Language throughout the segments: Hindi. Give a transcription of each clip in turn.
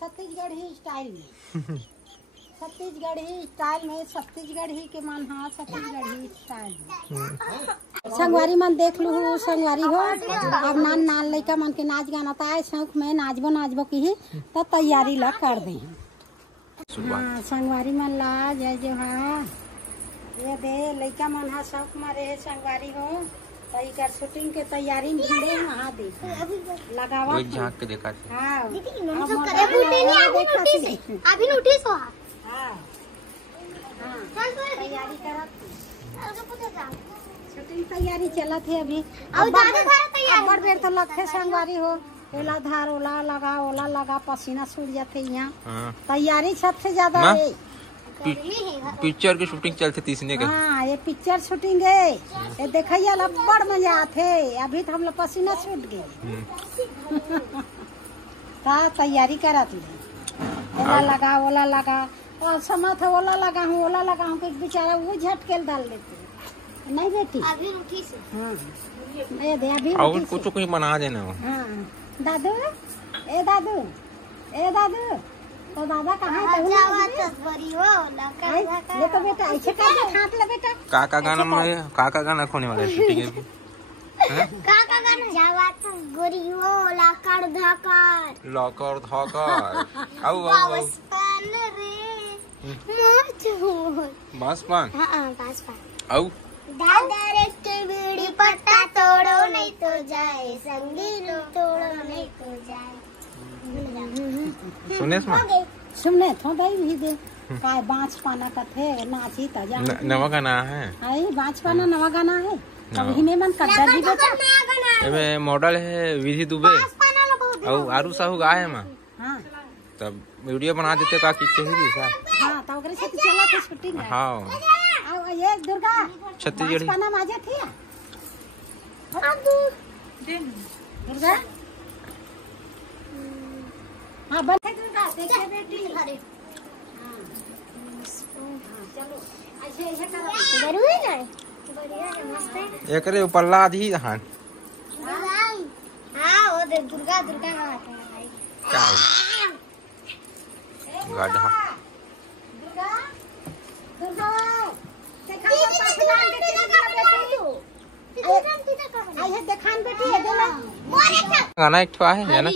छत्तीसगढ़ी स्टाइल में छत्तीसगढ़ी स्टाइल में छत्तीसगढ़ी के मन हाँ छत्तीसगढ़ी स्टाइल में संगवारी मन देख लू संगवारी हो अब नान नान लड़का मन के नाच गाना था शौक में नाचबो की तो तैयारी ला कर दे। हाँ संगवारी मन ला जय जो हाँ ये दे लड़का मन हाँ शौक में रहे संगवारी हो तो शूटिंग के तैयारी भिड़े वहाँ दे लगावा झाँक के देखा हाँ तैयारी शूटिंग तैयारी चलत है अभी बड़ बेर तो लगते संगवारी हो ओला धार ओला लगा पसीना सूट जाते यहाँ तैयारी सबसे ज्यादा है। पिक्चर की शूटिंग चलते तीसने का हाँ ये पिक्चर शूटिंग है ये देखिए बड़ मजा आते अभी तो हम लोग पसीना छूट गए तैयारी करा तू ओला लगा और समय था ओला लगा हूँ कि बेचारा वो झटके डाल देते नहीं बेटी अभी उठी से हाँ ये दे अभी और कुछ कोई बना देना हाँ दादू तो दादा कहाँ है ये तो बेटा ऐसे करके ठाट ले बेटा काका गाना खोने वाला है शूटिंग है काका गाना जावत गोरियो लाकर धकर आओ बावस्पन रे मोच बासपान हां बासपान आओ दादा रे के बीड़ी पत्ता तोड़ो नहीं तो जाए संगीनो तोड़ो नहीं तो जाए सुनने थोड़ा ही दे काय बाँच पाना का थे नाची तजा नवा गाना है आई बाँच पाना नवा गाना है अब हिने मन कड्डा दी बेटा एमे मॉडल है विधि दुबे और आरू साहू गाय है मां हां तब वीडियो बना देते का की चाहिए सा हां तो ओकरे से चला के शूटिंग है हां और ये दुर्गा छत्तीसगढ़ी पाना माजे थी दुर्गा हाँ बने दुर्गा देखिए बेटी अरे चलो ऐसे करो जरूरी नहीं बढ़िया है मस्त है एकरे ऊपर लाधी हन हां वो दे दुर्गा का आता है का गधा दुर्गा देखान बेटी गाना एक ठो है ना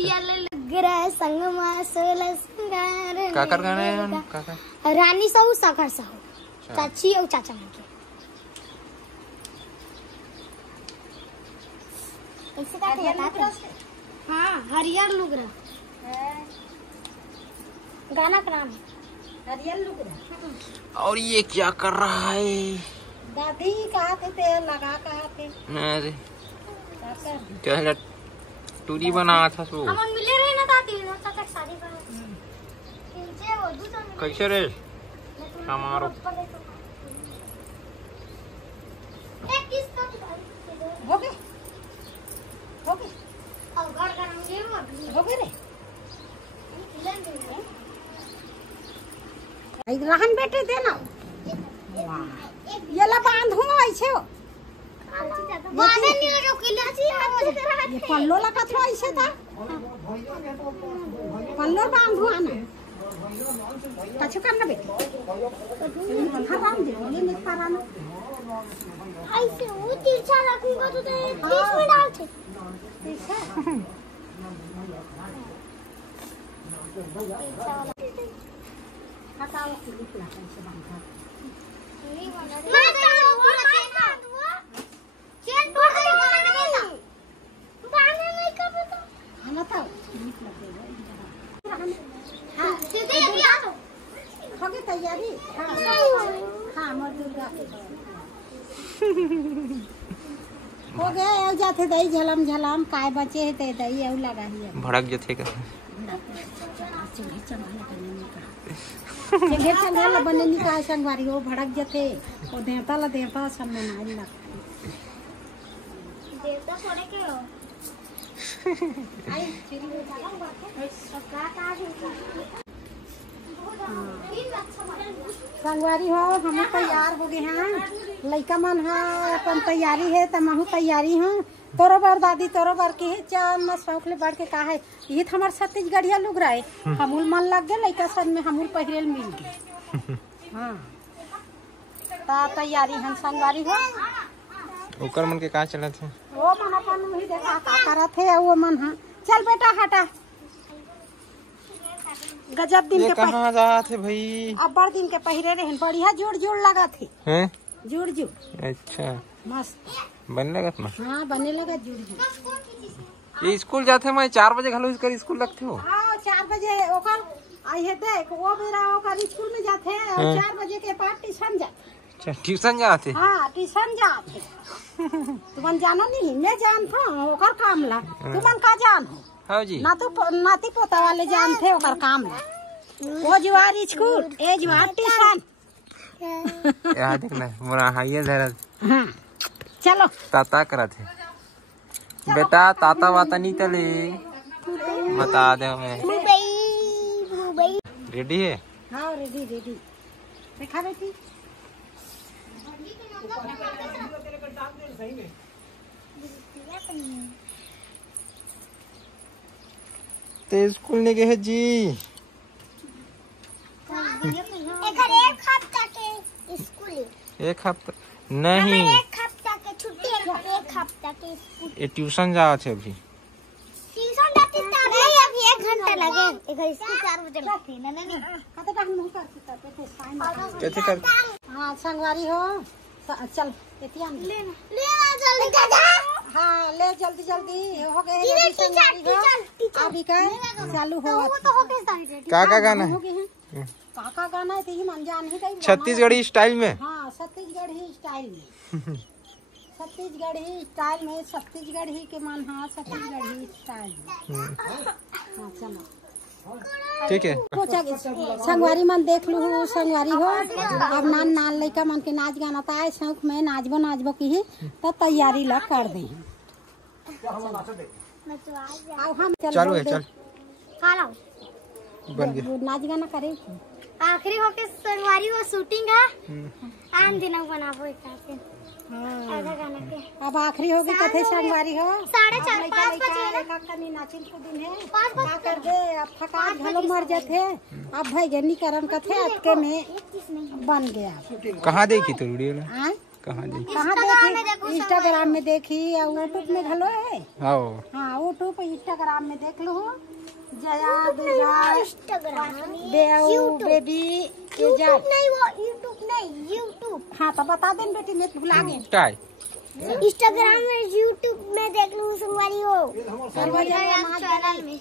काकर गाना है काका रानी साहू साकर साहू चाची और चाचा के ऐसे का हाँ हरियर लुगरा गाना का नाम हरियर लुगरा और ये क्या कर रहा है दादी कहा थे लगा कहा थे अरे क्या टूरी बना था सो हम मिले रहे ना दादी ना चाचा शादी कर इनसे वो दूसरा कैसे रे हमारो एक किस का हो गए और घर का नाम ये हो गए रे रहन बेटे देना ये ला बांधू ऐसे हो बांधे नहीं रोकिला छी हम ये पल्लो लगा था ऐसे था पल्लो बांधू आना कछु करना बेटे हराम दे ये नहीं कराना ऐसे वो तिरछा रखूंगा तो 30 में डाल छे हटाओ क्लिप लगा ऐसे बांधा मैं वो चेन तोड़ दे बांधने नहीं कर पता हम बताओ क्लिप लगेगा हां सीधे अभी आ जाओ हो गई तैयारी हां मोर दुर्गा हो गया और जाते दही झलम काय बचे है ते दही और लगा ही भड़क जथे का चंगल बने नहीं का संगवारी हो भड़क जथे वो देवता सब में नाज लग देवता थोड़े के हो आई चिड़ी में डाला बात सबका का संगवारी हो हम तैयार हो गए हैं लड़का मन है अपन तैयारी है तो महू तैयारी हूँ तोरो बार दादी तोरो बार की चार में शौक ले बढ़ के का है ये तो हमार छत्तीसगढ़िया लोग रहे हमूल मन लग गए लड़का सन में हमूल पहिरेल मिल गए। हाँ ता तैयारी हम संगवारी हो ओकर मन के कहाँ चला थे वो मन अपन वही देखा का करत है वो मन। हाँ चल बेटा हटा गजब दिन के कहाँ जात है भाई अब बड़ दिन के पहिरे रहे बढ़िया जोड़ जोड़ लगा थे हैं जुड़ जुड़ अच्छा मस्त बनने लगत ना हाँ बनने लगा जुड़ जुड़। ये स्कूल जाते मैं 4 बजे घलो इसकर स्कूल लगते हो हाँ 4 बजे ओकर आई है देख वो मेरा ओकर स्कूल में जाते हैं और 4 बजे के बाद ट्यूशन जाते। अच्छा ट्यूशन जाते हाँ ट्यूशन जाते तुमन जानो नहीं मैं जानता हूँ ओकर काम ला तुमन का जान हो हाँ जी ना तो नाती पोता वाले जानते ओकर काम ला वो जुआर स्कूल ए जुआर ट्यूशन। यहाँ देखना मोरा हाइये धरा हाँ चलो ताता करा थे बेटा ताता वाता नहीं चले बता दे हमें रेडी है। हाँ रेडी रेडी देखा बेटी ते स्कूल नहीं गए जी एक हफ्ता नहीं एक हफ्ता के छुट्टी एक हफ्ता के ये ट्यूशन जा थे अभी ट्यूशन जाती नहीं अभी 1 घंटा लगे एक स्कूल 4 बजे लगती ना नहीं कते टाइम नहीं करती तब तो टाइम कैसे कर हाँ संगवारी हो चल एतिया ले जल्दी दादा हाँ ले जल्दी जल्दी हो गए अभी का चालू हो का गाना हो गए हैं काका गाना है तो ही मन जान ही गई छत्तीसगढ़ी स्टाइल में हाँ छत्तीसगढ़ी स्टाइल में छत्तीसगढ़ी स्टाइल में छत्तीसगढ़ी के मन हाँ छत्तीसगढ़ी स्टाइल में। हाँ चलो ठीक है संगवारी मन देख लू संगवारी हो अब नान नान लड़का मन के नाच गाना था है शौक में नाचबो की तो तैयारी ला कर दे हम चालू है चल बन गया नाच गाना करे आखिरी होके संगवारी हो शूटिंग है आन दिन बनाबो आधा गाना के अब आखिरी होगी कथे संगवारी हो 4:30 बजे कनी नाचिन को दिन है का कर दे अब थकान घलो मर जाते अब भाई गनी करन कथे अटके में बन गया। कहाँ देखी तो वीडियो कहाँ देखी इंस्टाग्राम में देखी और यूट्यूब में घलो है। हाँ यूट्यूब इंस्टाग्राम में देख लो Jaya Durga Instagram baby YouTube नहीं वो यूट्यूब हाँ तो बता दें बेटी मैं भुला गई इंस्टाग्राम में यूट्यूब में देख लूँ संगवारी हो चैनल में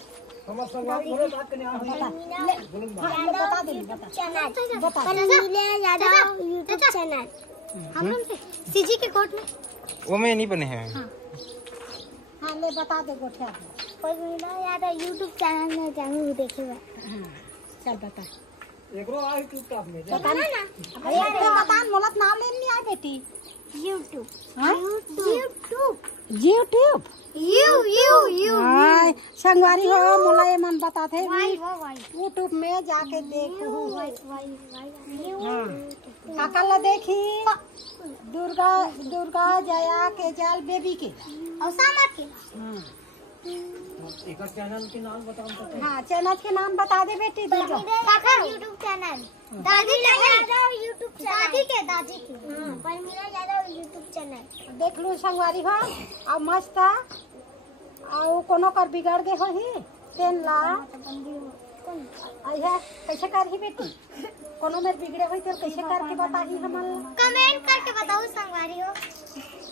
यूट्यूब चैनल सीजी के कोट में वो में नहीं बने हैं। हाँ ले बता दे गोठिया कोई मिला याद है यूट्यूब चैनल में जाऊँ देखेगा। चल बता एकरो आ यूट्यूब टॉप में बता ना बता मोलत नाम ले नहीं आए बेटी यूट्यूब यूट्यूब यू संगवारी हो मोला ये मन बताते यूट्यूब में जाके देखो काका ला देखी दुर्गा जया के जाल बेबी के और सामा के चैनल के नाम बता। हाँ चैनल के नाम बता दे बेटी काका यूट्यूब चैनल दादी यादव यूट्यूब चैनल दादी के परमीरा यादव यूट्यूब चैनल देख लो संगवारी हो और मस्त और कोनो कर बिगड़ गए हो ही तेन ला आया कैसे कर ही बेटी कोनो में बिगड़े हुई तो कैसे करके बताही हमन कमेंट करके बताओ संगवारी हो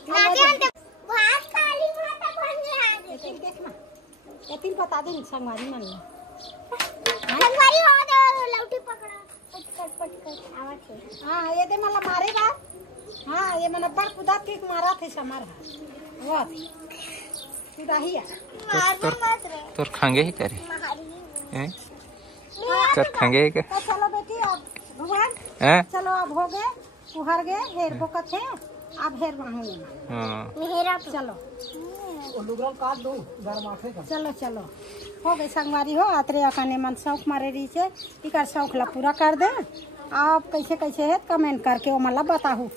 नाचे भात खाली भात बन गया लेकिन देखना लेकिन बता दे संगवारी मन संगवारी हो तो लौटी पकड़ा पटकर आवाज है। हाँ ये दे मला मारे बात हाँ ये मन बड़ कुदा के मारा थे समार वो तू रही तो खांगे ही करे कर खांगे ही कर चलो बेटी अब भगवान चलो अब हो गए उहर गए हेर बोकत है अब हेर वहाँ मेरा चलो चलो चलो हो गए संगवारी हो आतरे अकाने मन शौक मारे रही से इकर शौक ला पूरा कर दे आप कैसे कैसे है कमेंट करके वो मतलब बताहू।